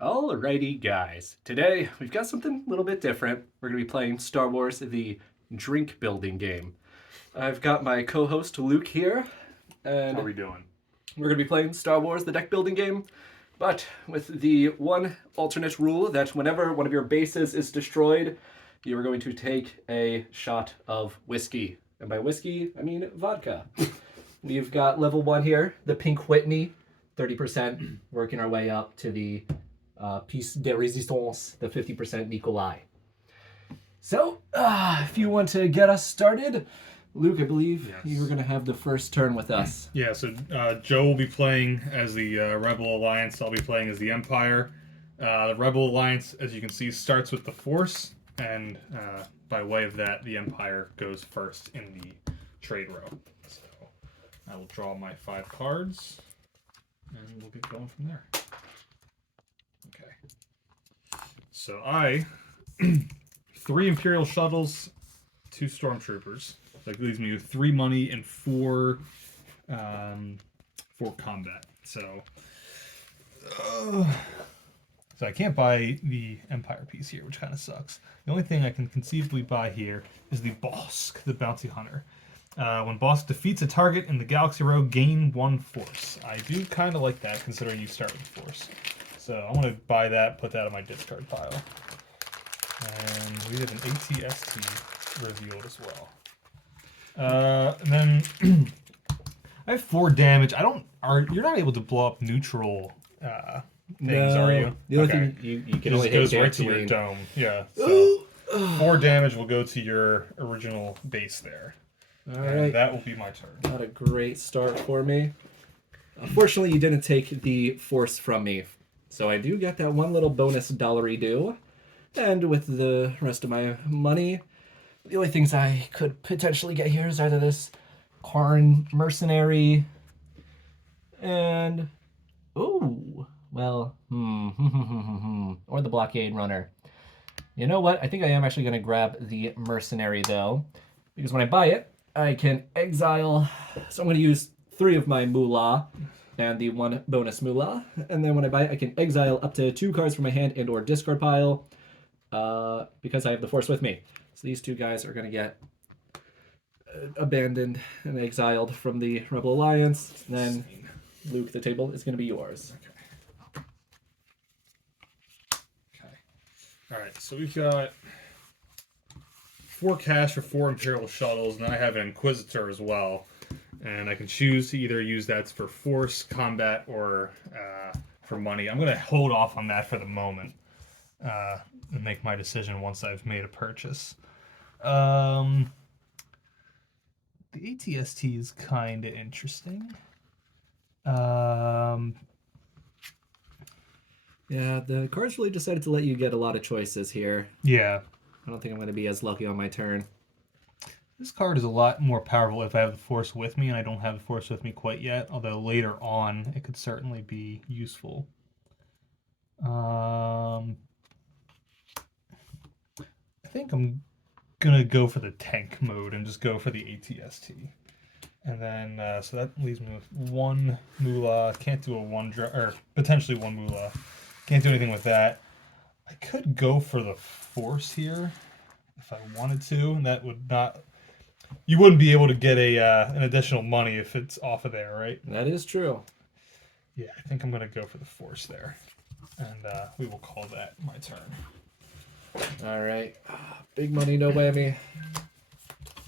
Alrighty, guys. Today we've got something a little bit different. We're going to be playing Star Wars the drink building game. I've got my co host Luke here, and How are we doing? we're going to be playing Star Wars the deck building game, but with the one alternate rule that whenever one of your bases is destroyed, you are going to take a shot of whiskey. And by whiskey, I mean vodka. We've got level 1 here, the Pink Whitney, 30%, working our way up to the Piece de Resistance, the 50% Nikolai. So, if you want to get us started, Luke, I believe you were going to have the first turn with us. Yeah, so Joe will be playing as the Rebel Alliance. I'll be playing as the Empire. The Rebel Alliance, as you can see, starts with the Force, and by way of that, the Empire goes first in the trade row. So I will draw my 5 cards, and we'll get going from there. Okay. So I, 3 Imperial Shuttles, 2 Stormtroopers. That leaves me with 3 money and 4 combat. So I can't buy the Empire piece here, which kind of sucks. The only thing I can conceivably buy here is the Bosk, the Bounty Hunter. When Bosk defeats a target in the Galaxy Row, gain 1 force. I do kind of like that, considering you start with force. So I'm going to buy that, put that on my discard pile. And we have an ATST revealed as well. And then I have 4 damage. You're not able to blow up neutral things, are you? The only thing you can only hit goes right to your dome. Yeah. So 4 damage will go to your original base there. All right. That will be my turn. Not a great start for me. Unfortunately, you didn't take the force from me, so I do get that one little bonus dollary due. And with the rest of my money, the only things I could potentially get here is either this Karn mercenary and or the blockade runner. You know what? I think I am actually going to grab the mercenary though, because when I buy it, I can exile. So I'm going to use 3 of my moolah and the 1 bonus moolah, and then when I buy it, I can exile up to 2 cards from my hand and or discard pile because I have the force with me. So these 2 guys are going to get abandoned and exiled from the Rebel Alliance. And then, Luke, the table is going to be yours. Okay. All right, so we've got 4 cash for 4 Imperial Shuttles, and then I have an Inquisitor as well. And I can choose to either use that for force, combat, or for money. I'm going to hold off on that for the moment and make my decision once I've made a purchase. The ATST is kind of interesting. Yeah, the cards really decided to let you get a lot of choices here. Yeah. I don't think I'm going to be as lucky on my turn. This card is a lot more powerful if I have the Force with me, and I don't have the Force with me quite yet, although later on it could certainly be useful. I think I'm going to go for the tank mode and just go for the ATST. And then, so that leaves me with 1 moolah. Can't do a 1 draw, or potentially 1 moolah. Can't do anything with that. I could go for the Force here if I wanted to, and that would not... You wouldn't be able to get an additional money if it's off of there, right? That is true. Yeah, I think I'm going to go for the Force there. And we will call that my turn. All right. Big money, no whammy.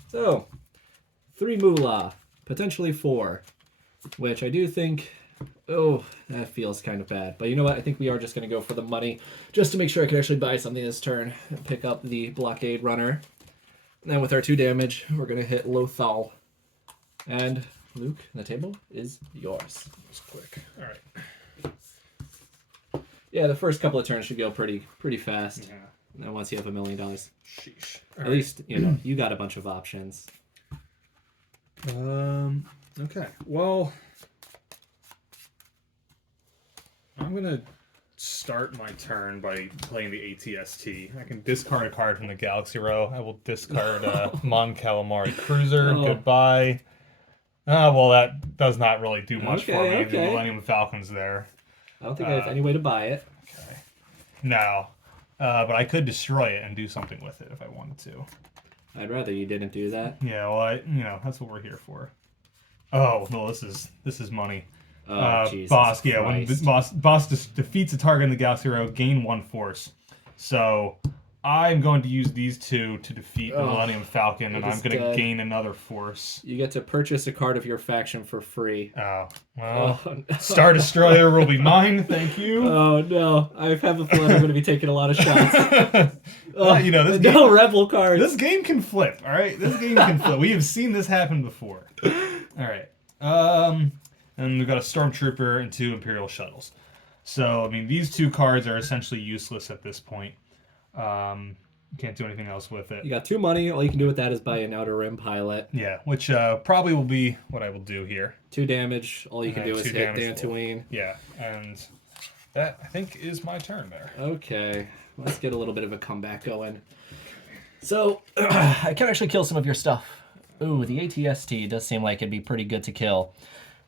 So, 3 moolah, potentially 4, which I do think... Oh, that feels kind of bad. But you know what? I think we are just going to go for the money, just to make sure I can actually buy something this turn and pick up the blockade runner. And then with our 2 damage, we're going to hit Lothal. And Luke, the table is yours. Just quick. All right. Yeah, the first couple of turns should go pretty fast. Yeah. And then once you have $1 million, Sheesh. at least, you got a bunch of options. Okay. Well, I'm going to start my turn by playing the ATST. I can discard a card from the Galaxy Row. I will discard Mon Calamari Cruiser. Oh. Goodbye. Well, that does not really do much for me. Okay. The Millennium Falcon's there. I don't think I have any way to buy it. Okay. No. But I could destroy it and do something with it if I wanted to. I'd rather you didn't do that. Yeah, well, that's what we're here for. Oh, no, this is money. Oh, Jesus boss, yeah, when Christ. the boss defeats a target in the Galaxy Row, gain 1 force. So I'm going to use these two to defeat the Millennium Falcon, and I'm going to gain another force. You get to purchase a card of your faction for free. Oh, well, no. Star Destroyer will be mine, thank you. Oh, no. I have a feeling I'm going to be taking a lot of shots. This game, no Rebel cards. This game can flip, all right? This game can flip. We have seen this happen before. All right. And we've got a Stormtrooper and 2 Imperial Shuttles. So, I mean, these 2 cards are essentially useless at this point. Can't do anything else with it. You got 2 money. All you can do with that is buy an Outer Rim pilot. Yeah, which probably will be what I will do here. 2 damage. All you can do is hit damage. Dantooine. Yeah, and that, I think, is my turn there. Okay. Let's get a little bit of a comeback going. So, I can actually kill some of your stuff. Ooh, the ATST does seem like it'd be pretty good to kill.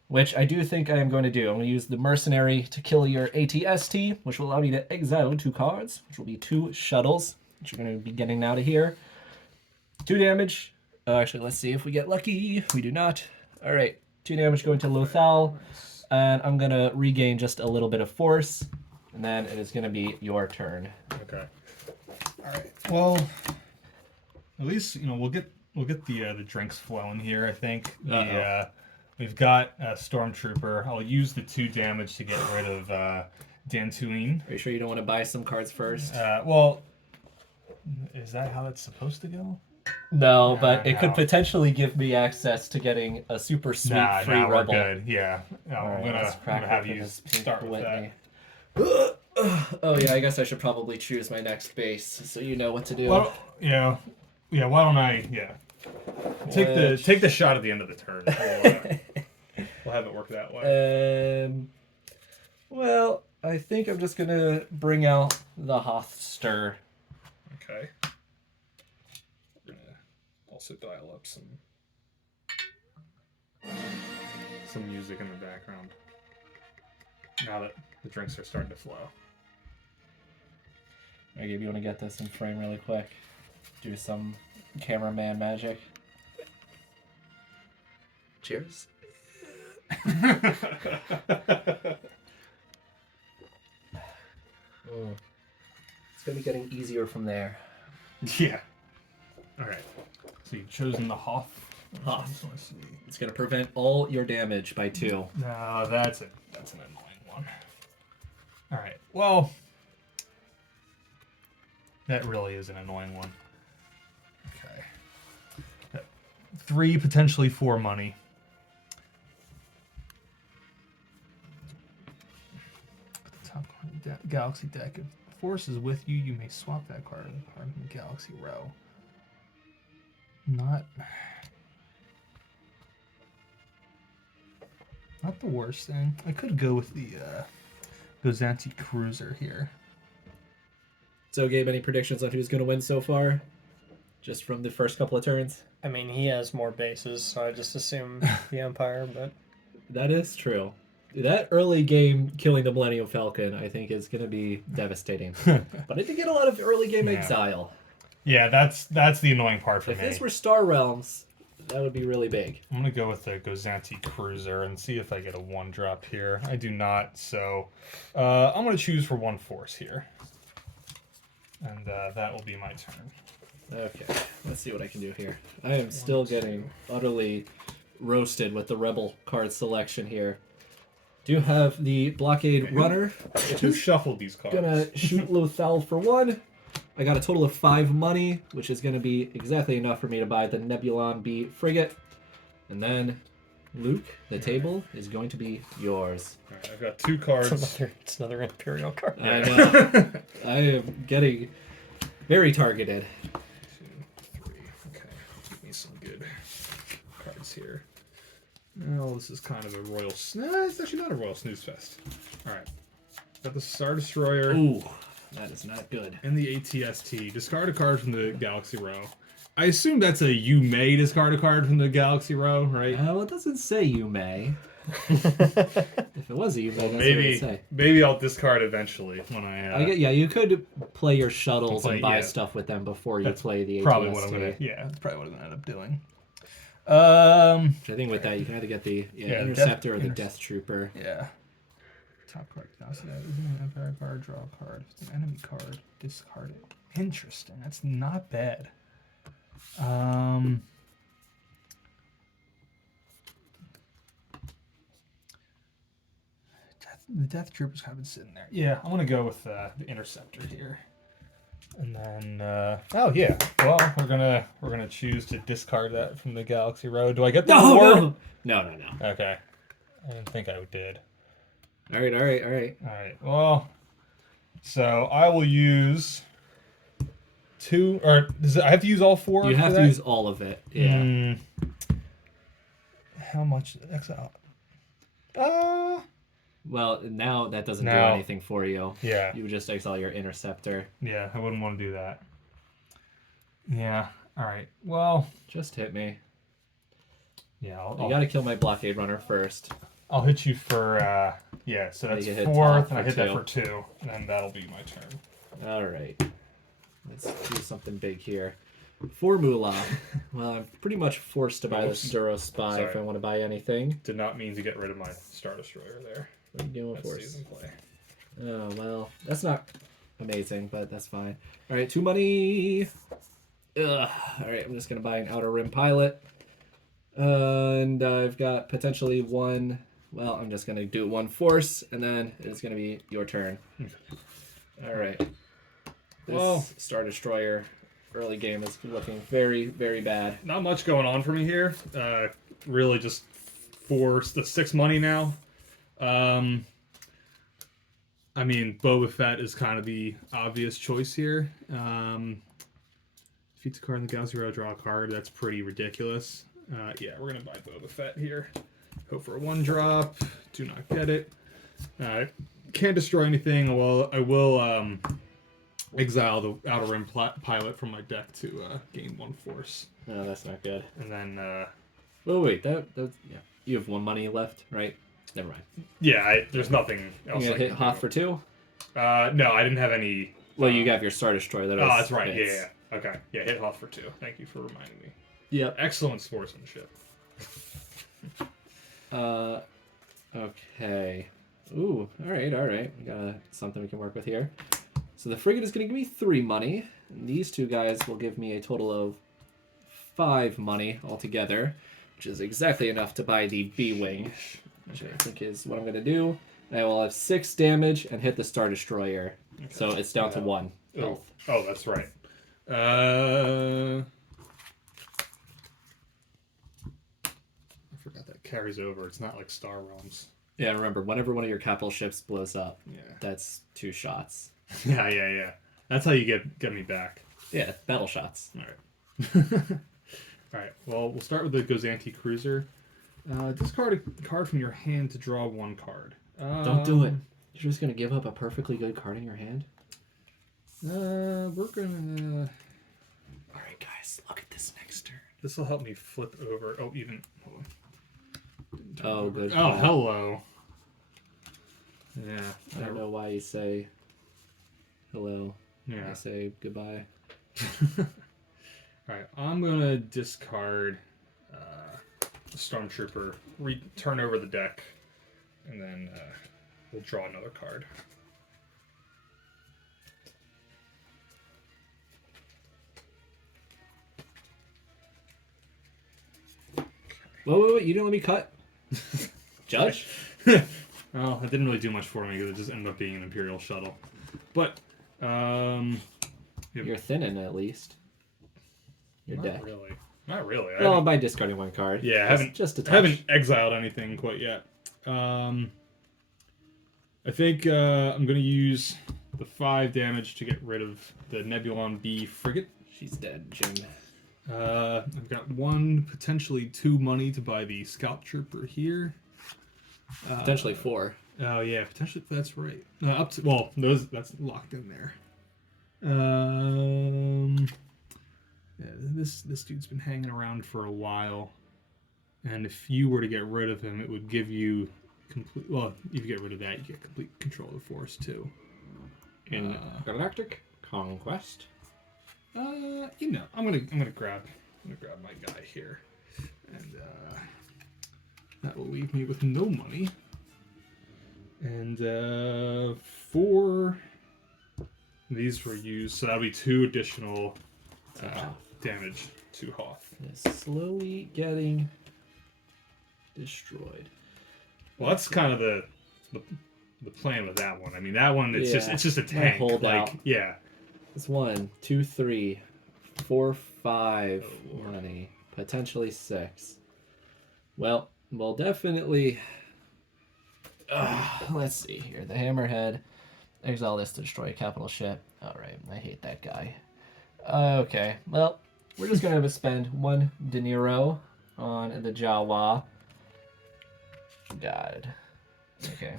Which I do think I am going to do. I'm going to use the Mercenary to kill your ATST, which will allow me to exile 2 cards, which will be 2 shuttles, which you're going to be getting out of here. 2 damage. Actually, let's see if we get lucky. We do not. All right, 2 damage going to Lothal, and I'm going to regain just a little bit of force, and then it is going to be your turn. Okay. All right. Well, at least we'll get the drinks flowing here. I think. We've got a Stormtrooper. I'll use the 2 damage to get rid of Dantooine. Are you sure you don't want to buy some cards first? Well, is that how that's supposed to go? No, but it could potentially give me access to getting a super sweet free We're Rebel. good. Yeah. I'm gonna have you start with that. Oh yeah, I guess I should probably choose my next base so you know what to do. Well, yeah. Why don't I? Yeah. Take the shot at the end of the turn. We'll have it work that way. Well, I think I'm just gonna bring out the Hothster. Okay. We're gonna also dial up some music in the background. Now that the drinks are starting to flow. Okay, if you want to get this in frame really quick, do some cameraman magic. Cheers. It's gonna be getting easier from there. Yeah. All right. So you've chosen the Hoth. Hoth. It's gonna prevent all your damage by 2. No, that's an annoying one. All right. Well, that really is an annoying one. Okay. 3, potentially 4 money. At the top card of the Galaxy deck. If the Force is with you, you may swap that card in the Galaxy Row. Not the worst thing. I could go with the Gozanti Cruiser here. So, Gabe, any predictions on who's going to win so far? Just from the first couple of turns? I mean, he has more bases, so I just assume the Empire, but... That is true. That early game killing the Millennium Falcon, I think, is going to be devastating. But I did get a lot of early game exile. Yeah, that's the annoying part for me. If this were Star Realms, that would be really big. I'm going to go with the Gozanti Cruiser and see if I get a 1-drop here. I do not, so I'm going to choose for 1 force here. And that will be my turn. Okay, let's see what I can do here. I am still getting utterly roasted with the Rebel card selection here. Do have the Blockade Runner. Who shuffled these cards? Gonna shoot Lothal for 1. I got a total of 5 money, which is gonna be exactly enough for me to buy the Nebulon B frigate. And then, Luke, the table is going to be yours. Alright, I've got 2 cards. It's another Imperial card. I know. I am getting very targeted. 2, 3. Okay, give me some good cards here. Well, this is kind of a royal... No, it's actually not a royal snooze fest. Alright. Got the Star Destroyer. Ooh, that is not good. And the ATST. Discard a card from the Galaxy Row. I assume that's a you may discard a card from the Galaxy Row, right? Well, it doesn't say you may. If it was a you may, Well, that's what it would maybe say. maybe I'll discard eventually when I. Yeah, you could play your shuttles Play, and buy yeah. stuff with them before you That's play the ATST. probably what I'm gonna. Yeah, that's probably what I'm gonna end up doing. Which I think with that you can either get the Yeah, Interceptor or the Death Trooper. Yeah. Top card. Now, so that is an Empire card. Draw a card. If it's an enemy card, discard it. Interesting. That's not bad. The Death Trooper's kind of been sitting there. Yeah, I'm gonna go with the Interceptor here. And then oh yeah. Well, we're gonna choose to discard that from the Galaxy Road. Do I get the reward? No. Okay. I didn't think I did. All right. All right. Well, so I will use two, or I have to use all four? You have to use all of it. Yeah. How much exile? Well, now that doesn't do Now- anything for you. Yeah. You would just exile your Interceptor. Yeah, I wouldn't want to do that. Yeah. All right. Well, Just hit me. yeah. You gotta kill my Blockade Runner first. I'll hit you for yeah. So that's you hit fourth, top and I for hit that 2. for 2, and then that'll be my turn. All right. Let's do something big here. For Moolah, well, I'm pretty much forced to buy the Oops. Duro Spy Sorry. if I want to buy anything. Did not mean to get rid of my Star Destroyer there. What are you doing That's for us? season play. Oh, well, that's not amazing, but that's fine. All right, 2 money. Ugh. All right, I'm just going to buy an Outer Rim Pilot. And I've got potentially 1... Well, I'm just going to do 1 Force, and then it's going to be your turn. All right. This Well- Star Destroyer early game is looking very, very bad. Not much going on for me here. Really just for the 6 money now. I mean, Boba Fett is kind of the obvious choice here. Defeats a card in the Galaxy Row, draw a card. That's pretty ridiculous. Yeah, we're going to buy Boba Fett here. Hope for a 1-drop. Do not get it. Can't destroy anything. Well, I will exile the Outer Rim Pilot from my deck to gain 1 force. No, that's not good. And then, Oh, wait, that's... Yeah. You have 1 money left, right? Never mind. yeah, there's nothing You else. gonna I hit can Hoth do. for 2? No, I didn't have any. Well, you got your Star Destroyer. That Oh, was that's right. hits. Yeah. Okay. Yeah, hit Hoth for 2. Thank you for reminding me. Yep. Excellent sportsmanship. Okay. Ooh, alright. We got something we can work with here. So the frigate is going to give me 3 money. And these 2 guys will give me a total of 5 money altogether, which is exactly enough to buy the B-Wing, which I think is what I'm going to do. And I will have 6 damage and hit the Star Destroyer. Okay. So it's down to 1 Oh, health. oh, that's right. I forgot that carries over. It's not like Star Realms. Yeah, remember, whenever one of your capital ships blows up, Yeah. that's 2 shots. Yeah. That's how you get me back. Yeah, battle shots. All right. All right. Well, we'll start with the Gozanti Cruiser. Discard a card from your hand to draw 1 card. Don't do it. You're just going to give up a perfectly good card in your hand? We're gonna. Alright, guys, look at this next turn. This will help me flip over. Oh, even. Hold on. Didn't turn Oh, over. good. Oh, hello. Yeah. I don't know why you say hello. Yeah. I say goodbye. Alright, I'm gonna discard the Stormtrooper, turn over the deck, and then we'll draw another card. Wait, you didn't let me cut? Judge? Well, it didn't really do much for me because it just ended up being an Imperial shuttle. But, You're thinning at least. Your not deck. really. Not really. I Well, haven't- by discarding 1 card. Yeah, I just a touch. haven't exiled anything quite yet. I think I'm going to use the 5 damage to get rid of the Nebulon B frigate. She's dead, Jim. I've got 1, potentially 2 money to buy the Scout Trooper here. Potentially 4. Oh yeah, potentially that's right. Up to that's locked in there. Yeah, this dude's been hanging around for a while, and if you were to get rid of him, it would give you complete. Well, if you get rid of that, you get complete control of the force too. In Galactic Conquest. I'm gonna grab my guy here, and that will leave me with no money. And 4. These were used, so that'll be 2 additional damage to Hoth. It's slowly getting destroyed. Well, that's kind of the plan with that one. I mean, that one it's just a tank. Hold out. Yeah. It's 1, 2, 3, 4, 5 Lord. money, potentially 6. Well, we'll definitely. Let's see here. The Hammerhead. Exile this to destroy a capital ship. Alright, I hate that guy. Okay, well, we're just going to spend 1 dinero on the Jawa. God. Okay.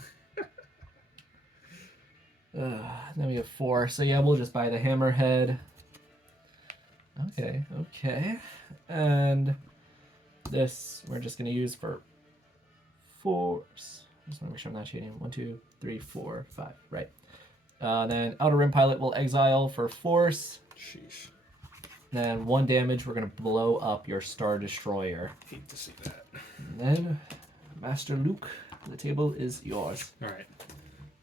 Then we have 4. So yeah, we'll just buy the Hammerhead. Okay. And this we're just going to use for force. Just want to make sure I'm not cheating. 1, 2, 3, 4, 5. Right. Then Outer Rim Pilot will exile for force. Sheesh. Then 1 damage. We're going to blow up your Star Destroyer. Hate to see that. And then Master Luke, the table is yours. All right.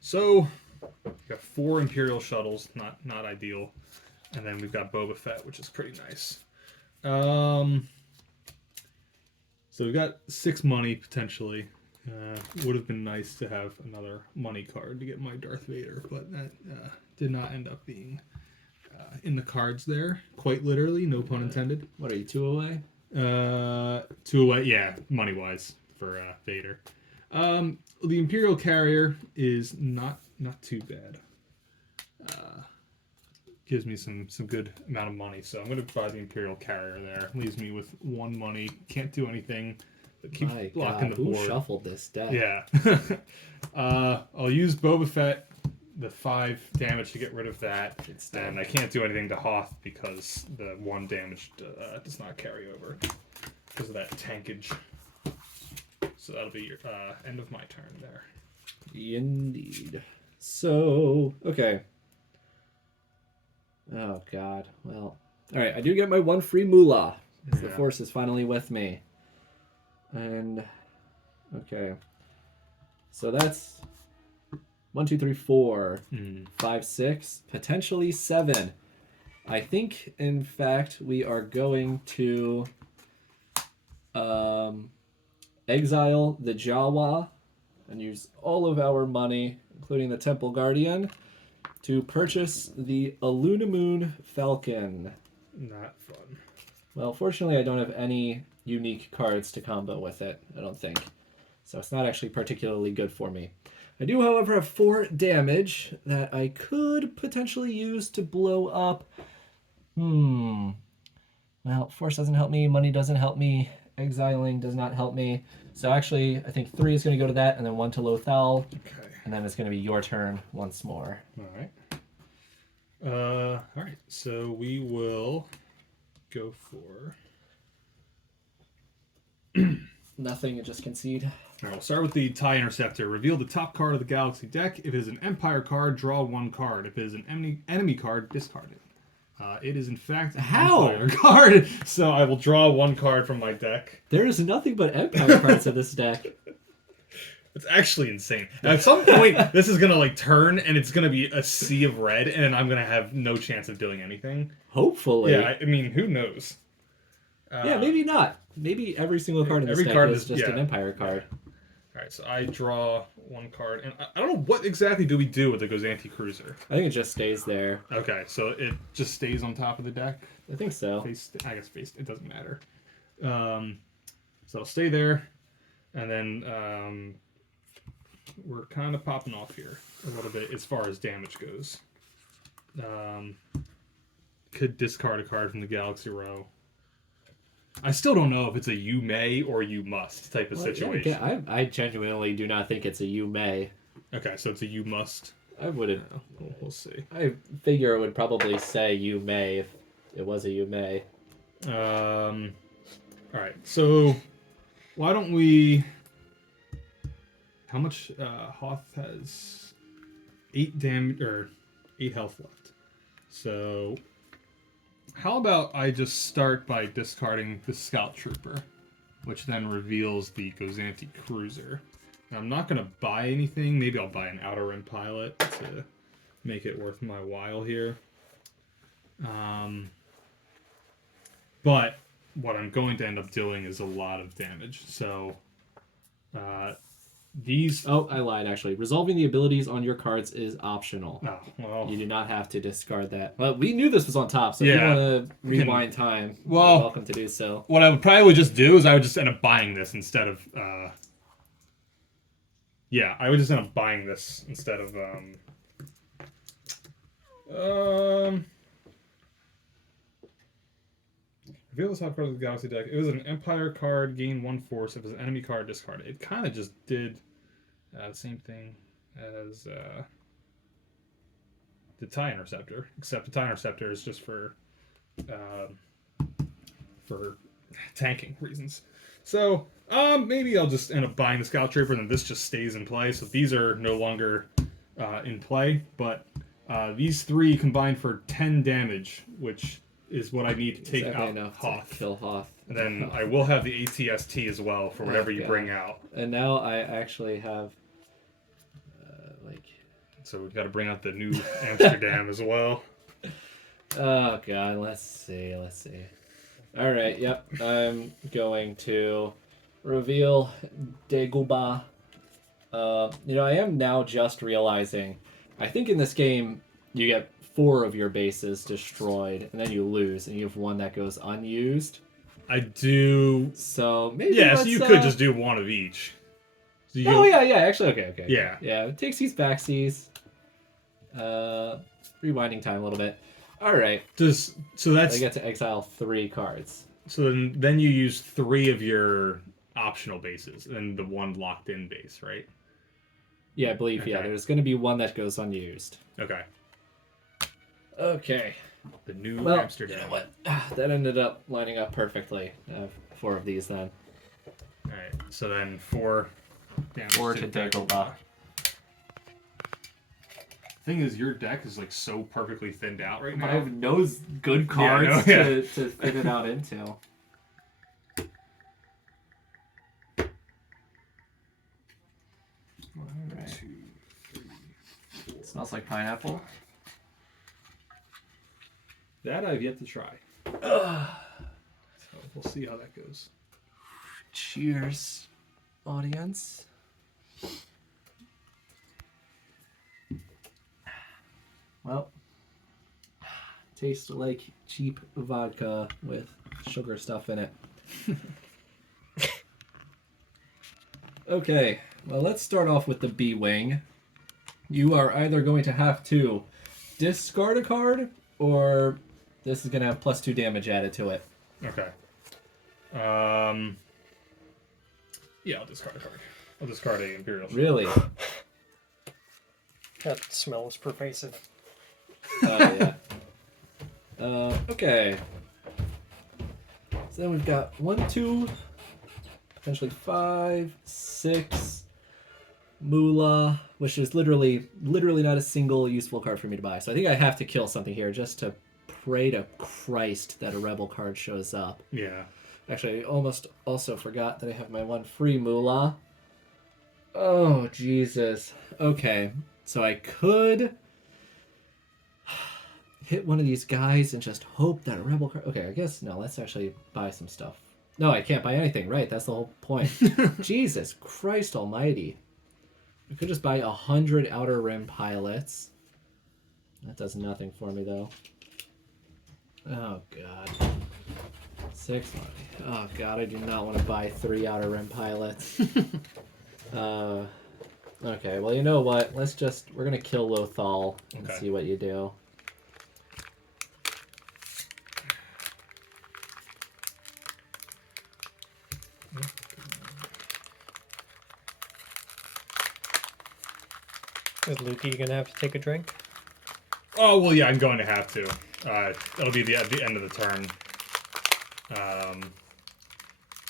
So we've got 4 Imperial shuttles, not ideal, and then we've got Boba Fett, which is pretty nice. So we've got 6 money potentially. Would have been nice to have another money card to get my Darth Vader, but that did not end up being in the cards there. Quite literally, no pun intended. What are you, 2 away? 2 away, yeah, money wise for Vader. The Imperial Carrier is not too bad. Gives me some good amount of money, so I'm going to buy the Imperial Carrier there. Leaves me with 1 money. Can't do anything. But keeps My blocking God, the board. who shuffled this deck? Yeah. I'll use Boba Fett, the 5 damage to get rid of that. And I can't do anything to Hoth because the 1 damage does not carry over because of that tankage. So that'll be your end of my turn there. Indeed. So, okay. Oh, God. Well, all right. I do get my 1 free moolah. Because the Yeah. force is finally with me. And, okay. So that's 1, 2, 3, 4, 5, 6, potentially 7. I think, in fact, we are going to exile the Jawa and use all of our money, including the Temple Guardian, to purchase the Alunamoon Falcon. Not fun. Well, fortunately, I don't have any unique cards to combo with it, I don't think. So it's not actually particularly good for me. I do, however, have 4 damage that I could potentially use to blow up. Well, force doesn't help me, money doesn't help me, exiling does not help me. So actually, I think 3 is going to go to that, and then 1 to Lothal. Okay. And then it's going to be your turn once more. All right. So we will go for. Nothing, just concede. All right, we'll start with the TIE Interceptor. Reveal the top card of the Galaxy deck. If it is an Empire card, draw 1 card. If it is an enemy card, discard it. It is, in fact, an Empire card, so I will draw 1 card from my deck. There is nothing but Empire cards in this deck. It's actually insane. At some point, this is going to, turn, and it's going to be a sea of red, and I'm going to have no chance of doing anything. Hopefully. Yeah, I mean, who knows? Yeah, maybe not. Maybe every single card in this deck is just an Empire card. Yeah. All right, so I draw 1 card, and I don't know what exactly do we do with the Gozanti Cruiser. I think it just stays there. Okay, so it just stays on top of the deck. I think so. I guess face. It doesn't matter. So I'll stay there, and then we're kind of popping off here a little bit as far as damage goes. Could discard a card from the Galaxy Row. I still don't know if it's a you may or you must type of situation. Yeah, I genuinely do not think it's a you may. Okay, so it's a you must. I wouldn't. We'll see. I figure it would probably say you may if it was a you may. All right, so why don't we? How much? Hoth has 8 damage or 8 health left. So how about I just start by discarding the Scout Trooper, which then reveals the Gozanti Cruiser. Now, I'm not going to buy anything. Maybe I'll buy an Outer Rim Pilot to make it worth my while here. But what I'm going to end up doing is a lot of damage. So these... Oh, I lied, actually. Resolving the abilities on your cards is optional. Oh, well... You do not have to discard that. Well, we knew this was on top, so Yeah. if you want to rewind time, Well, you're welcome to do so. What I would probably just do is I would just end up buying this instead of... Yeah, I would just end up buying this instead of... Reveal the top card of the Galaxy deck. It was an Empire card, gain 1 force. If it was an enemy card, discard it. It kind of just did the same thing as the TIE Interceptor, except the TIE Interceptor is just for tanking reasons. So maybe I'll just end up buying the Scout Trooper, and then this just stays in play. So these are no longer in play, but these 3 combined for 10 damage, which is what I need to take Exactly out enough Hoth. to kill Hoth. And then I will have the ATST as well for whatever you Okay. bring out. And now I actually have, So we've got to bring out the new Amsterdam as well. oh god, let's see. All right, yep. I'm going to reveal Dagobah. I am now just realizing, I think in this game you get 4 of your bases destroyed, and then you lose, and you have 1 that goes unused. I do. So maybe Yeah, so let's, you could just do 1 of each. So you Oh yeah, actually, okay. Yeah. Takesies, backsies. Rewinding time a little bit. All right. So that's I get to exile 3 cards. so then you use 3 of your optional bases and the 1 locked in base, right? Yeah, I believe. Yeah, Okay. there's going to be 1 that goes unused. Okay. Okay. The new Well, Amsterdam. you know what? That ended up lining up perfectly. 4 of these then. All right. So then 4 damage 4 to Dagobah. Thing is, your deck is like so perfectly thinned out right I now. have no good Yeah, cards no, yeah. to fit it out into. Alright. 2, 3, 4. Smells like pineapple. That I've yet to try. So we'll see how that goes. Cheers, audience. Well, tastes like cheap vodka with sugar stuff in it. Okay, well, let's start off with the B-Wing. You are either going to have to discard a card, or this is going to have +2 damage added to it. Okay. Yeah, I'll discard a card. I'll discard a Imperial Ship. Really? That smells pervasive. Oh, yeah. Okay. So then we've got 1, 2, potentially 5, 6, Moolah, which is literally not a single useful card for me to buy. So I think I have to kill something here just to pray to Christ that a rebel card shows up. Yeah. Actually, I almost also forgot that I have my 1 free Moolah. Oh, Jesus. Okay, so I could hit one of these guys and just hope that a rebel card... Okay, I guess, no, let's actually buy some stuff. No, I can't buy anything, right? That's the whole point. Jesus Christ almighty. I could just buy 100 Outer Rim pilots. That does nothing for me, though. Oh, God. 6 money. Oh, God, I do not want to buy 3 Outer Rim pilots. Okay, well, you know what? We're going to kill Lothal and Okay. see what you do. Is Lukey gonna have to take a drink? Oh, well, yeah, I'm going to have to. It'll be at the end of the turn.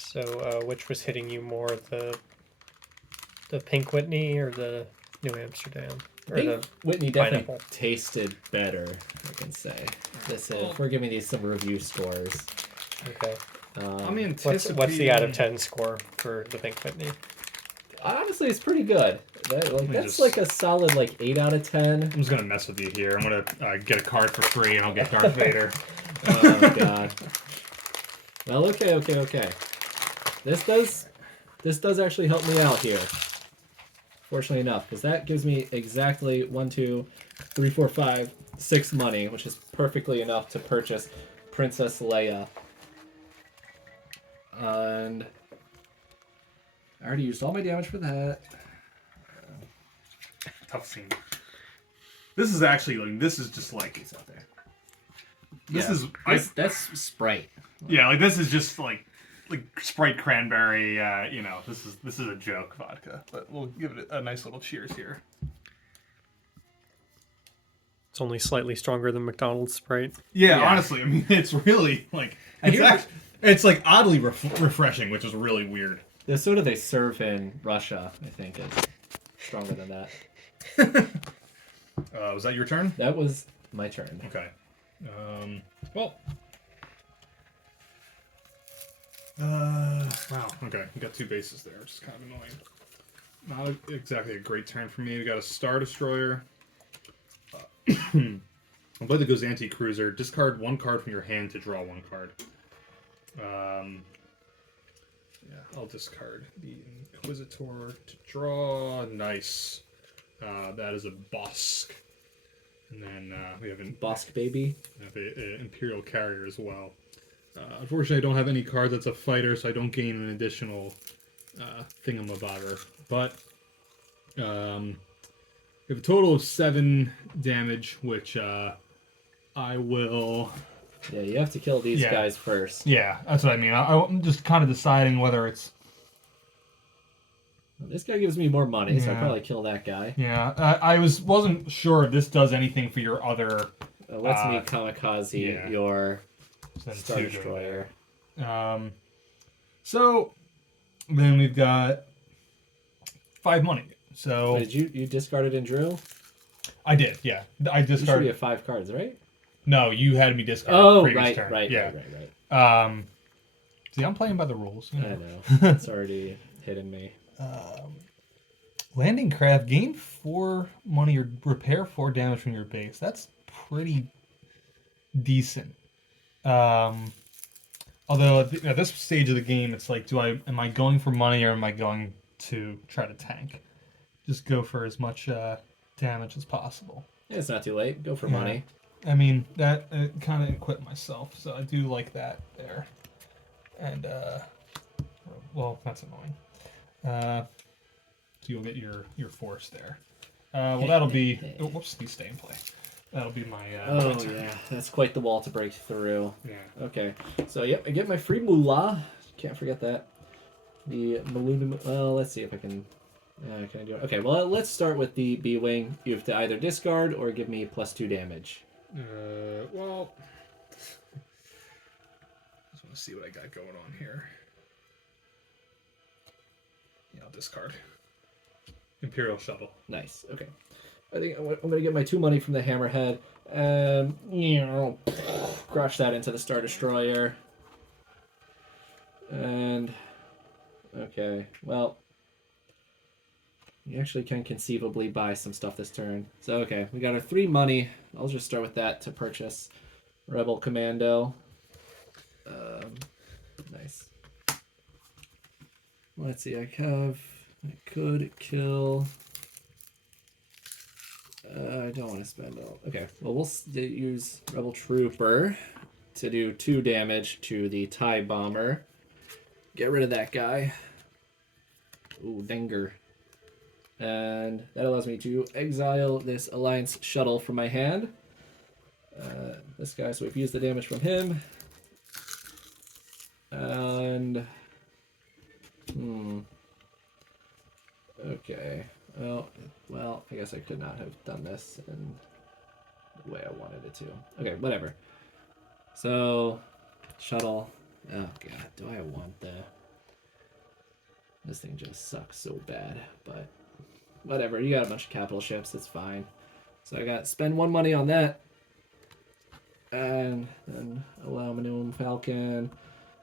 So, which was hitting you more, the Pink Whitney or the New Amsterdam? Or Pink the Whitney definitely pineapple? tasted better, I can say. This if we're giving these some review scores. Okay. I'm What's the out of 10 score for the Pink Whitney? Honestly, it's pretty good. That's just- like a solid 8 out of 10. I'm just gonna mess with you here. I'm gonna get a card for free, and I'll get Darth Vader. Oh god. Well, okay. This does actually help me out here. Fortunately enough, because that gives me exactly 1, 2, 3, 4, 5, 6 money, which is perfectly enough to purchase Princess Leia. And I already used all my damage for that. Tough scene. This is actually this is just like It's out there. this Yeah. is That's Sprite. yeah, this is just like Sprite cranberry. This is a joke vodka, but we'll give it a nice little cheers here. It's only slightly stronger than McDonald's Sprite. Yeah, Yeah. honestly, I mean, it's really And it's like oddly refreshing, which is really weird. The soda they serve in Russia, I think, is stronger than that. Was that your turn? That was my turn. Okay. Well. Wow. Okay, we got 2 bases there, which is kind of annoying. Not exactly a great turn for me. We got a Star Destroyer. I'll play the Gozanti Cruiser. Discard 1 card from your hand to draw 1 card. I'll discard the Inquisitor to draw. Nice. That is a Bosk. And then we have an Bosk baby. Imperial Carrier as well. Unfortunately, I don't have any card that's a fighter, so I don't gain an additional thingamabobber. But we have a total of 7 damage, which I will... Yeah, you have to kill these Yeah. guys first. Yeah, that's what I mean. I'm just kind of deciding whether it's... This guy gives me more money, so I'd Yeah. probably kill that guy. Yeah, I wasn't sure if this does anything for your other... Lets me kamikaze yeah. your Then Star 2 go Destroyer. there. So then we've got 5 money. So Wait, did you discarded and drew? I did, yeah. I You should discarded. be at 5 cards, right? No, you had me discard. Oh, previous turn. right. See, I'm playing by the rules. You I know. know. It's already hitting me. Landing craft, gain 4 money or repair 4 damage from your base. That's pretty decent. Although at this stage of the game, it's like, am I going for money or am I going to try to tank? Just go for as much damage as possible. Yeah, it's not too late. Go for Yeah. money. I mean, that kind of equipped myself, so I do like that there. And, well, that's annoying. So you'll get your force there. Well, that'll be... Oh, whoops, you stay and play. That'll be my... Oh, my turn. yeah. That's quite the wall to break through. Yeah. Okay. So, yep, I get my free moolah. Can't forget that. The Maluna... Well, let's see if I can... can I do it? Okay, well, let's start with the B-Wing. You have to either discard or give me +2 damage. Well... Just want to see what I got going on here. Yeah, I'll discard. Imperial Shuttle. Nice. Okay. I think I'm going to get my 2 money from the Hammerhead and, crush that into the Star Destroyer. And, okay, well, you actually can conceivably buy some stuff this turn. So, okay, we got our 3 money. I'll just start with that to purchase Rebel Commando. Nice. Let's see, I could kill... I don't want to spend all... Okay, well, we'll use Rebel Trooper to do 2 damage to the TIE Bomber. Get rid of that guy. Ooh, Dinger. And that allows me to exile this Alliance Shuttle from my hand. This guy, so we've used the damage from him. And... Okay. Well, I guess I could not have done this in the way I wanted it to. Okay, whatever. So, Shuttle Oh god, do I want the... This thing just sucks so bad, but whatever. You got a bunch of capital ships, it's fine. So I got spend 1 money on that. And then Aluminum Falcon,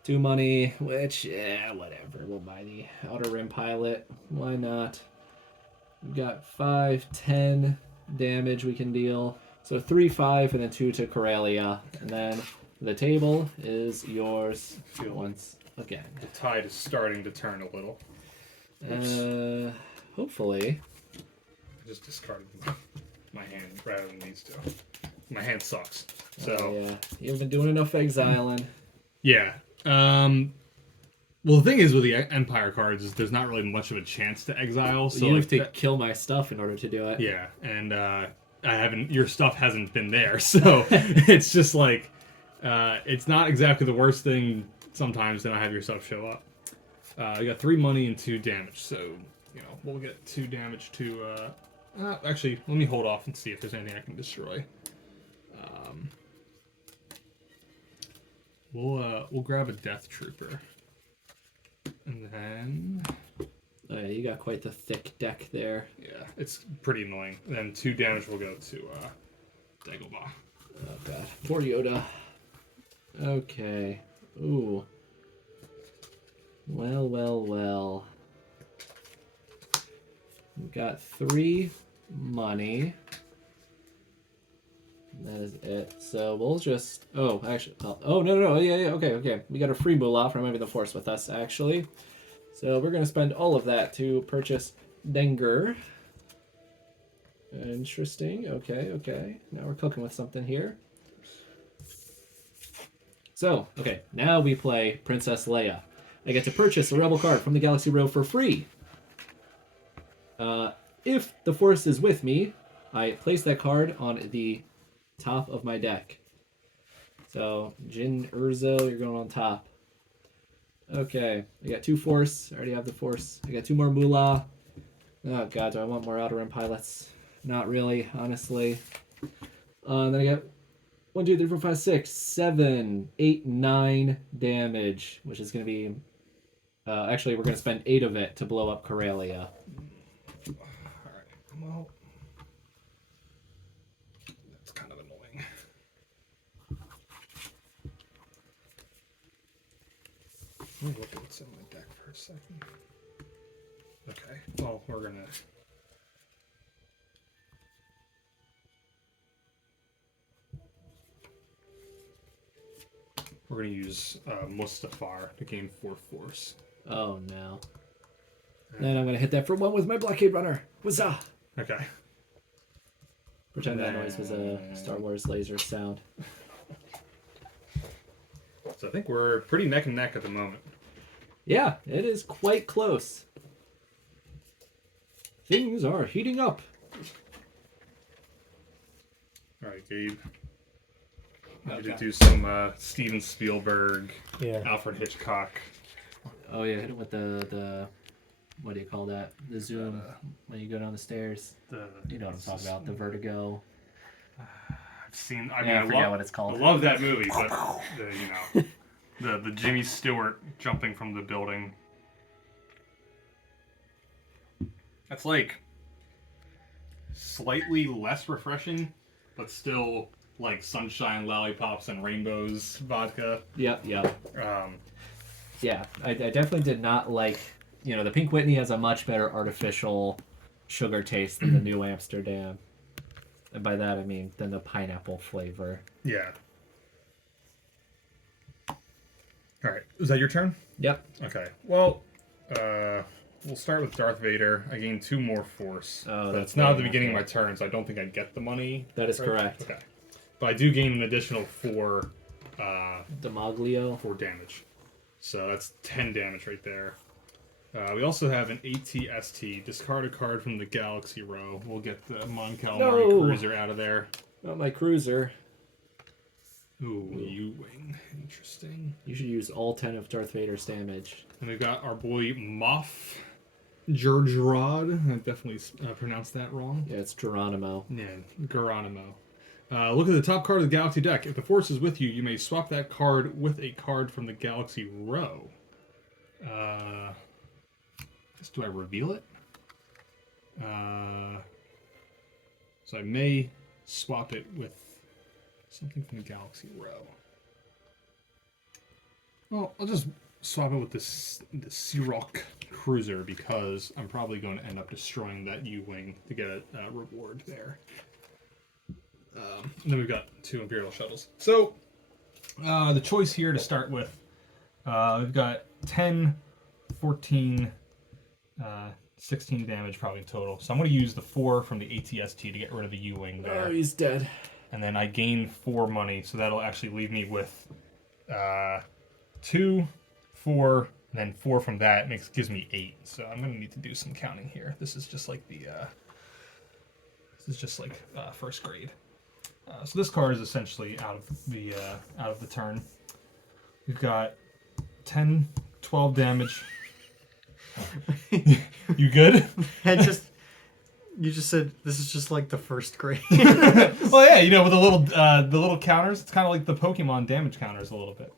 2 money, which, yeah, whatever. We'll buy the Outer Rim Pilot. Why not? We've got 5, 10 damage we can deal. So 3, 5, and then 2 to Corellia. And then the table is yours once again. The tide is starting to turn a little. Hopefully. I just discarded my hand rather than these two. My hand sucks. So Yeah, you've been doing enough exiling. yeah. Well, the thing is with the Empire cards is there's not really much of a chance to exile. So You have to kill my stuff in order to do it. yeah, and I haven't. Your stuff hasn't been there, so it's just like it's not exactly the worst thing. Sometimes then I have your stuff show up. You got 3 money and 2 damage, so you know we'll get 2 damage to. Actually, let me hold off and see if there's anything I can destroy. We'll grab a Death Trooper, and then You got quite the thick deck there. yeah, it's pretty annoying. Then 2 damage will go to Dagobah. Oh god. Poor Yoda. Okay. Ooh. Well. We've got 3 money. That is it. So we'll just... Oh, actually... Oh, no. Yeah, okay. We got a free moolah from having the Force with us, actually. So we're going to spend all of that to purchase Denger. Interesting. Okay. Now we're cooking with something here. So, okay. Now we play Princess Leia. I get to purchase a Rebel card from the Galaxy Row for free. If the Force is with me, I place that card on the top of my deck. So, Jin Urzo, you're going on top. Okay, I got 2 Force. I already have the Force. I got 2 more Moolah. Oh god, do I want more Outer Rim pilots? Not really, honestly. Then I got 1, 2, 3, 4, 5, 6, 7, 8, 9 damage, which is going to be... actually, we're going to spend 8 of it to blow up Corellia. Alright, well... That's kind of annoying. Let me look at what's in my deck for a second. Okay, well, we're gonna... We're gonna use Mustafar to gain 4 force. Oh no. Then I'm going to hit that for 1 with my Blockade Runner. Huzzah! Okay. Pretend that noise was a Star Wars laser sound. So I think we're pretty neck and neck at the moment. Yeah, it is quite close. Things are heating up. Alright, Gabe. I need to Okay. do some Steven Spielberg, Yeah. Alfred Hitchcock. Oh yeah, hit it with the what do you call that? The zoom when you go down the stairs. You know what I'm talking about? The vertigo. I've seen. I mean, Yeah, I forget love, what it's called. I love that movie, but the Jimmy Stewart jumping from the building. That's like slightly less refreshing, but still like sunshine, lollipops, and rainbows vodka. Yep. Um, Yeah, I definitely did not like. You know, the Pink Whitney has a much better artificial sugar taste than the New Amsterdam. And by that I mean than the pineapple flavor. yeah. All right, is that your turn? Yep. Okay. Well, we'll start with Darth Vader. I gain 2 more force. Oh, but that's it's not at the very beginning of my lucky. turn, so I don't think I get the money. That is right? correct. Okay. But I do gain an additional 4 Demoglio. damage. So that's 10 damage right there. We also have an ATST. Discard a card from the Galaxy Row. We'll get the Mon Calamari No. Cruiser out of there. Not my cruiser. Ooh, U-Wing. Interesting. You should use all 10 of Darth Vader's damage. And we've got our boy Moff Gergerod. I definitely pronounced that wrong. Yeah, it's Geronimo. Yeah, Geronimo. Look at the top card of the Galaxy deck. If the Force is with you, you may swap that card with a card from the Galaxy row. Do I reveal it? So I may swap it with something from the Galaxy row. Well, I'll just swap it with the Searock Cruiser because I'm probably going to end up destroying that U-Wing to get a reward there. And then we've got 2 Imperial Shuttles. So, the choice here to start with, we've got 10, 14, 16 damage probably in total. So I'm going to use the 4 from the ATST to get rid of the U-Wing there. Oh, he's dead. And then I gain 4 money, so that'll actually leave me with 2, 4, and then 4 from that gives me 8. So I'm going to need to do some counting here. This is just like first grade. So this card is essentially out of the turn. We've got 10, 12 damage. You good? You just said this is just like the first grade. Well, yeah, with the little counters, it's kind of like the Pokemon damage counters a little bit.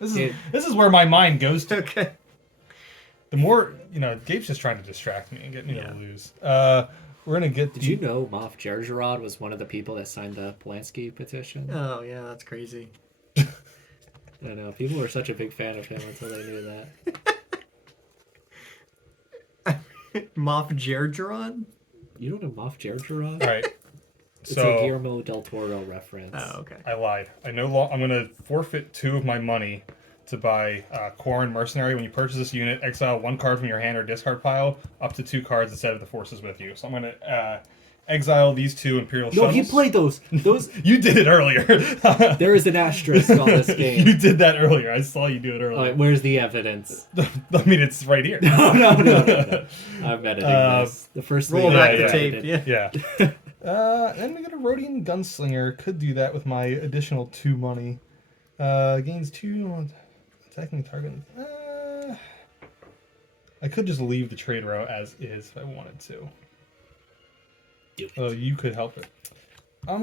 This is where my mind goes to. Okay. The more Gabe's just trying to distract me and get me to lose. We're gonna get. Did you know Moff Jarjarod was one of the people that signed the Polanski petition? Oh yeah, that's crazy. I know, people were such a big fan of him until they knew that. Moff Jarjarod? You don't know Moff Jarjarod? All right. It's So a Guillermo del Toro reference. Oh, okay. I lied. I'm gonna forfeit 2 of my money to buy Corrin Mercenary. When you purchase this unit, exile 1 card from your hand or discard pile, up to 2 cards instead of the forces with you. So I'm gonna exile these 2 Imperial No, Shuttles. he played those. You did it earlier. There is an asterisk on this game. You did that earlier. I saw you do it earlier. Alright, where's the evidence? I mean, it's right here. No. I'm editing this. The first Roll thing back I the edited. tape. Yeah. Yeah. Then we got a Rhodian Gunslinger. Could do that with my additional 2 money. Gains 2 attacking target. I could just leave the trade row as is if I wanted to. Do it. Oh, you could help it. I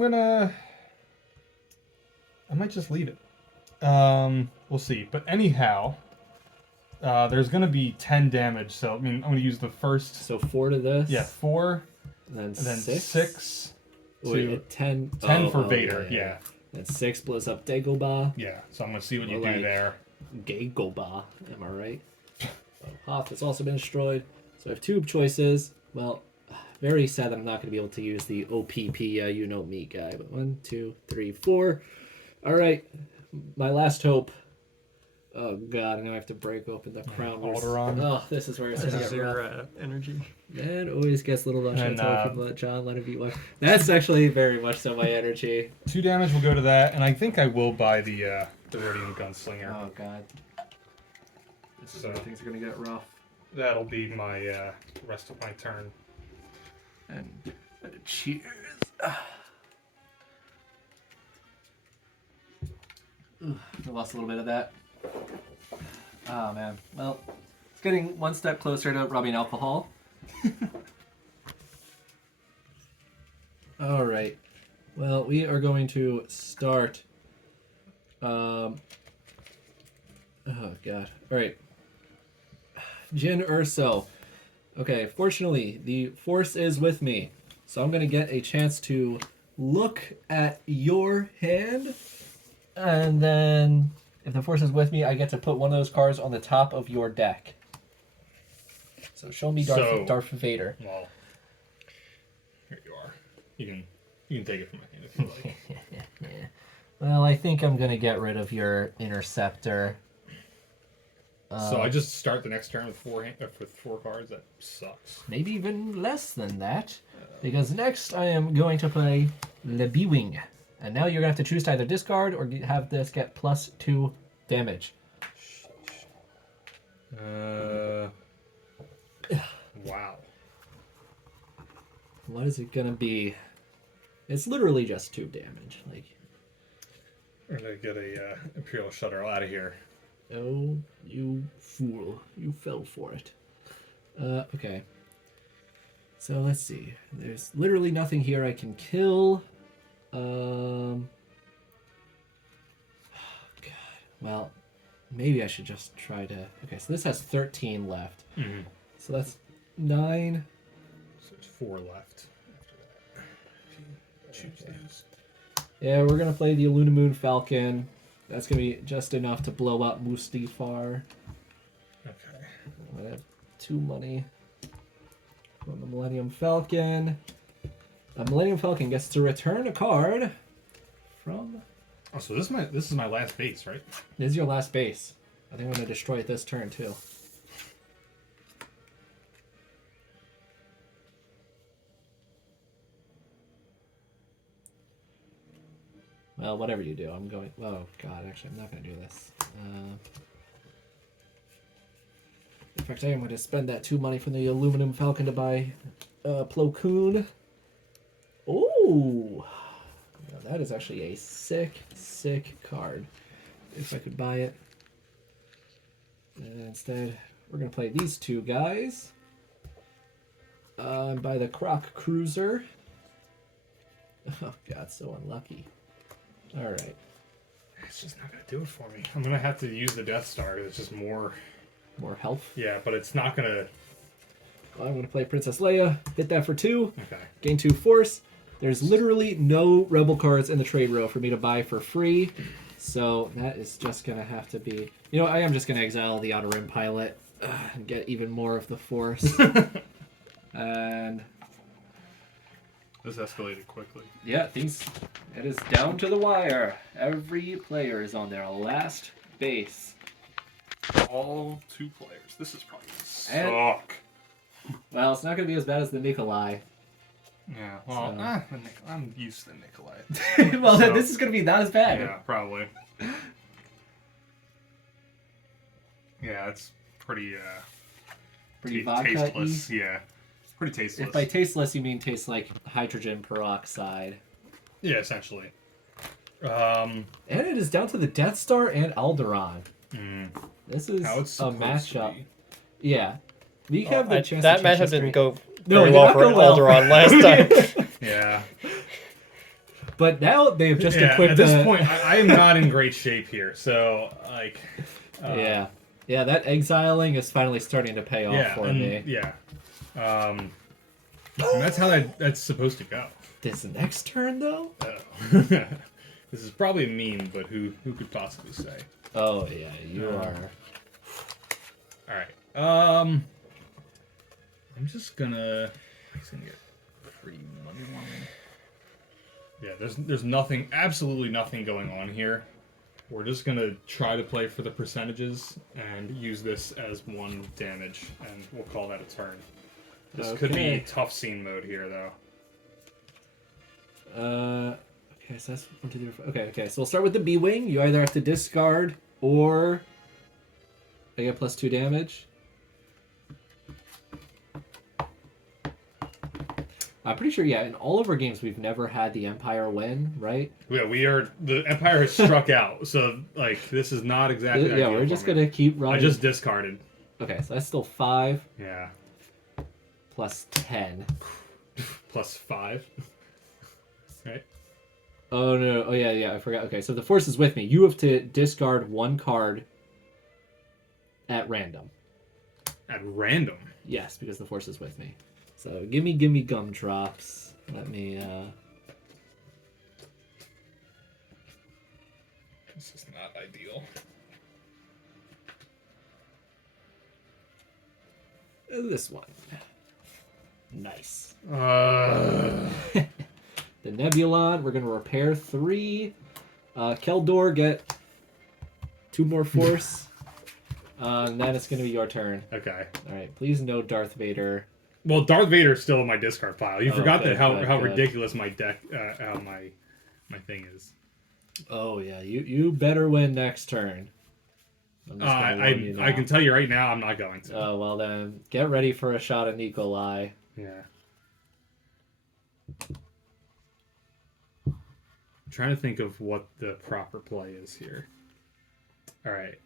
might just leave it. We'll see. But anyhow, there's going to be 10 damage. So, I mean, I'm going to use the first. So 4 to this? Yeah, 4. And And then 6? 6 Wait, 10. 10 for Vader, yeah. And 6 blows up Dagobah. Yeah, so I'm going to see what you Well, do there. Dagobah, am I right? Hoth has also been destroyed. So I have 2 choices. Well, very sad that I'm not going to be able to use the OPP, you know me guy. But 1, 2, 3, 4. All right, my last hope. Oh god, now I have to break open the crown. Alderaan. Oh, this is where it's This going is to get rough. your energy. Man always gets little lush. I And, tell people that John let it be one. That's actually very much so my energy. 2 damage will go to that, and I think I will buy the Rhodian Gunslinger. Oh god. This is where things are going to get rough. That'll be my rest of my turn. And cheers. I lost a little bit of that. Oh man. Well, it's getting one step closer to rubbing alcohol. All right. Well, we are going to start. Oh god. All right. Jin Urso. Okay, fortunately, the Force is with me. So I'm going to get a chance to look at your hand. And then, if the Force is with me, I get to put one of those cards on the top of your deck. So show me Darth Vader. Well, here you are. You can take it from my hand if you like. Yeah. Well, I think I'm going to get rid of your Interceptor. So I just start the next turn with 4 cards. That sucks. Maybe even less than that. Because next I am going to play Le B-Wing. And now you're going to have to choose to either discard or have this get +2 damage. Wow. What is it going to be? It's literally just 2 damage. Like, We're going to get a Imperial Shuttle out of here. oh, you fool. You fell for it. Okay. So let's see. There's literally nothing here I can kill. God. Well, maybe I should just try to... Okay, so this has 13 left. Mm-hmm. So that's 9. So there's 4 left after that. If you choose these. Yeah, we're going to play the Illuminamoon Falcon. That's going to be just enough to blow up Mustifar. Okay. I'm going to have 2 money on the Millennium Falcon. The Millennium Falcon gets to return a card from... Oh, so this is my last base, right? This is your last base. I think I'm going to destroy it this turn, too. Well, whatever you do, I'm going... Oh, God, actually, I'm not going to do this. In fact, I am going to spend that 2 money from the Aluminum Falcon to buy Plo Koon. Oh! Now, that is actually a sick, sick card. If I could buy it. And instead, we're going to play these 2 guys. And buy the Croc Cruiser. Oh, God, so unlucky. Alright. It's just not gonna do it for me. I'm gonna have to use the Death Star. It's just more. More health. Yeah, but it's not gonna. Well, I'm going to play Princess Leia. Hit that for 2. Okay. Gain 2 force. There's literally no Rebel cards in the trade row for me to buy for free. So that is just going to have to be... You know, I am just going to exile the Outer Rim Pilot and get even more of the force. And... This escalated quickly. Yeah, things. It is down to the wire. Every player is on their last base. All 2 players. This is probably And- gonna suck. Well, it's not going to be as bad as the Nikolai. Yeah. Well, So- I'm used to Nikolai. Well, So- this is going to be not as bad. Yeah, probably. Yeah, it's pretty Pretty vodka-y. tasteless. Yeah, pretty tasteless. If by tasteless you mean tastes like hydrogen peroxide. Yeah, essentially. And it is down to the Death Star and Alderaan. This is How it's a supposed to matchup. be. Yeah. We have the chance that to change matchup didn't history. go No, very it did well not for go well. Alderaan last time. Yeah. But now they've just Yeah, equipped at this a- point, I am not in great shape here. So, like... Yeah. Yeah, that exiling is finally starting to pay off yeah, for and, me. yeah. And that's how that's supposed to go. This next turn, though? Oh. This is probably a meme, but who could possibly say? Oh, yeah, you are. All right. I'm just gonna get free money line. Yeah, there's nothing, absolutely nothing going on here. We're just gonna try to play for the percentages and use this as 1 damage, and we'll call that a turn. This could be Okay. tough scene mode here, though. Okay, so that's 1, 2, 3, 4. Okay, so we'll start with the B-Wing. You either have to discard or I get +2 damage. I'm pretty sure, yeah, in all of our games we've never had the Empire win, right? Yeah, the Empire has struck out, so like this is not exactly. Yeah, ideal we're for just me. gonna keep running. I just discarded. Okay, so that's still 5 Yeah, plus 10. +5. Right. Oh no! Oh yeah, I forgot. Okay, so the force is with me. You have to discard 1 card at random. At random. Yes, because the force is with me. So gimme gumdrops. Let me. This is not ideal. This one. Nice. The Nebulon. We're gonna repair 3. Keldor, get 2 more force. And then it's gonna be your turn. Okay. All right. Please no Darth Vader. Well, Darth Vader's still in my discard pile. You forgot good, that how good. ridiculous my deck, how my thing is. Oh yeah, you better win next turn. I'm just gonna warn you I now. can tell you right now, I'm not going to. Oh well then, get ready for a shot at Nikolai. Yeah. I'm trying to think of what the proper play is here. All right.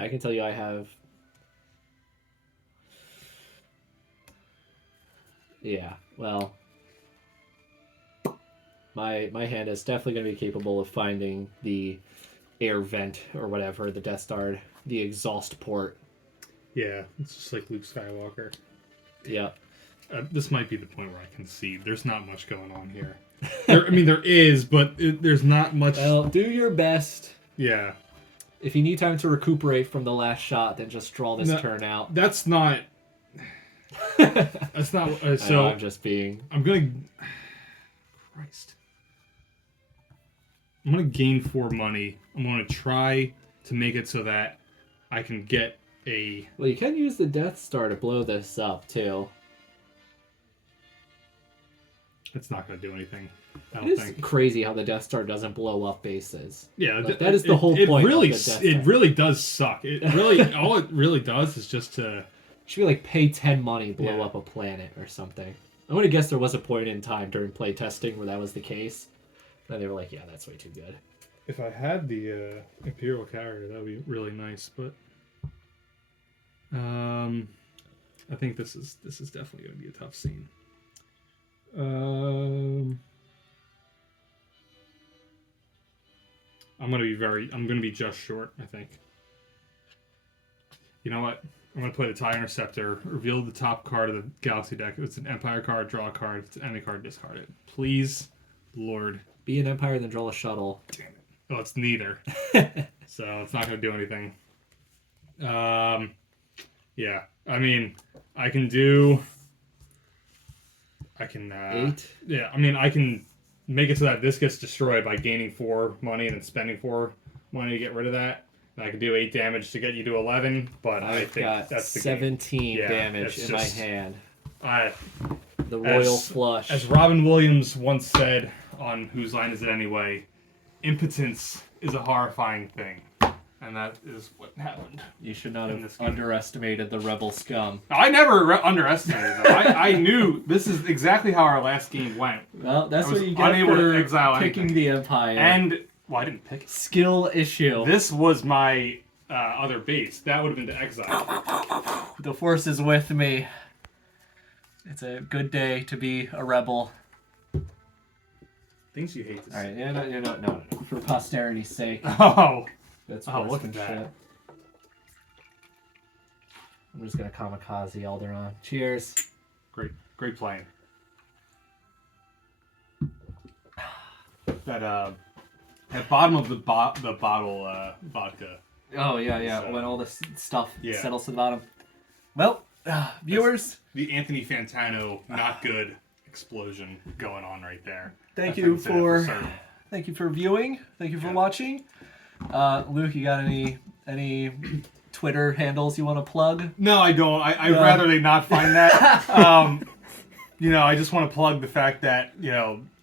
I can tell you I have... Yeah, well... My hand is definitely going to be capable of finding the air vent or whatever, the Death Star, the exhaust port. Yeah, it's just like Luke Skywalker. Yeah. This might be the point where I concede. There's not much going on here. There is, but there's not much. Well, do your best. Yeah. If you need time to recuperate from the last shot, then just draw this turn out. That's not. That's not. So I'm just being. I'm gonna. Christ. I'm gonna gain 4 money. I'm gonna try to make it so that I can get a. Well, you can use the Death Star to blow this up too. It's not gonna do anything. I It don't is think. crazy how the Death Star doesn't blow up bases. Yeah, Like, that is the whole point. Really, of the Death it Star. really does suck. It really, all it really does is just to. Should be like pay 10 money, blow Yeah. up a planet or something. I'm gonna guess there was a point in time during play testing where that was the case. And they were like, yeah, that's way too good. If I had the Imperial carrier, that would be really nice. But I think this is definitely going to be a tough scene. I'm gonna be just short, I think. You know what? I'm gonna play the TIE Interceptor, reveal the top card of the Galaxy deck. If it's an Empire card, draw a card. If it's an enemy card, discard it. Please, Lord. Be an Empire, then draw a shuttle. Damn it. Well, it's neither. So it's not gonna do anything. Yeah. I mean, I can. 8? Yeah, I mean, I can make it so that this gets destroyed by gaining 4 money and then spending 4 money to get rid of that. And I can do 8 damage to get you to 11, but I I've think got that's the 17 Yeah, damage it's in just- my hand. game. The Royal as- Flush. As Robin Williams once said on Whose Line Is It Anyway, impotence is a horrifying thing. And that is what happened. You should not in have this game. underestimated the rebel scum. I never underestimated them. I knew this is exactly how our last game went. Well, that's I was what you get unable to for exile picking anything. the Empire. And, well, I didn't pick it. Skill issue. This was my other base. That would have been to exile. The Force is with me. It's a good day to be a rebel. Things you hate to see. All right, no. For posterity's sake. Oh, That's Oh, worse look than at that. shit. I'm just gonna kamikaze Alderaan. Cheers. great playing. At bottom of the bottle vodka. Oh yeah. So- When all this stuff Yeah. settles to the bottom. Well, viewers, The Anthony Fantano not good explosion going on right there. thank I you can say that for certain. thank you for viewing. Thank you for Yeah. watching. Luke, you got any Twitter handles you want to plug? No, I don't. I'd No. rather they not find that. I just want to plug the fact that,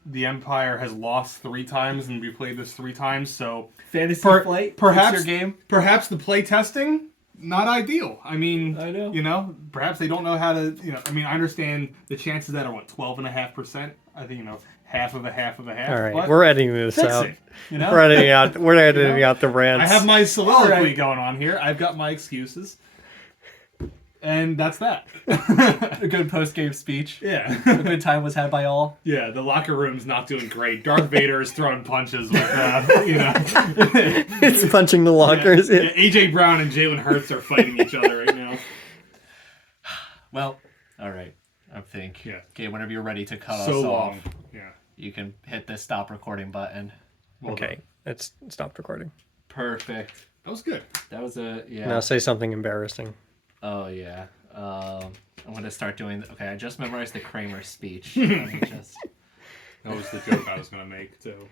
the Empire has lost 3 times and we played this 3 times, so Fantasy Per- Flight. perhaps- It's your game. perhaps the play testing, not ideal. I mean, I know. Perhaps they don't know how to, I understand the chances that are, 12.5%? I think, half of a half of a half. All right, but we're editing this fix out. it, We're editing out. We're editing out the rants. I have my soliloquy All right. going on here. I've got my excuses. And that's that. A good post-game speech. Yeah. A good time was had by all. Yeah, the locker room's not doing great. Darth Vader is throwing punches with, It's punching the lockers. Yeah, AJ Brown and Jalen Hurts are fighting each other right now. Well, all right. I think. Yeah. Okay, whenever you're ready to cut us So off, long. Yeah. you can hit the stop recording button. Well Okay, done. it's stopped recording. Perfect. That was good. That was yeah. Now say something embarrassing. Oh yeah. I'm gonna start doing. Okay, I just memorized the Kramer speech. Let me just. That was the joke I was going to make, too.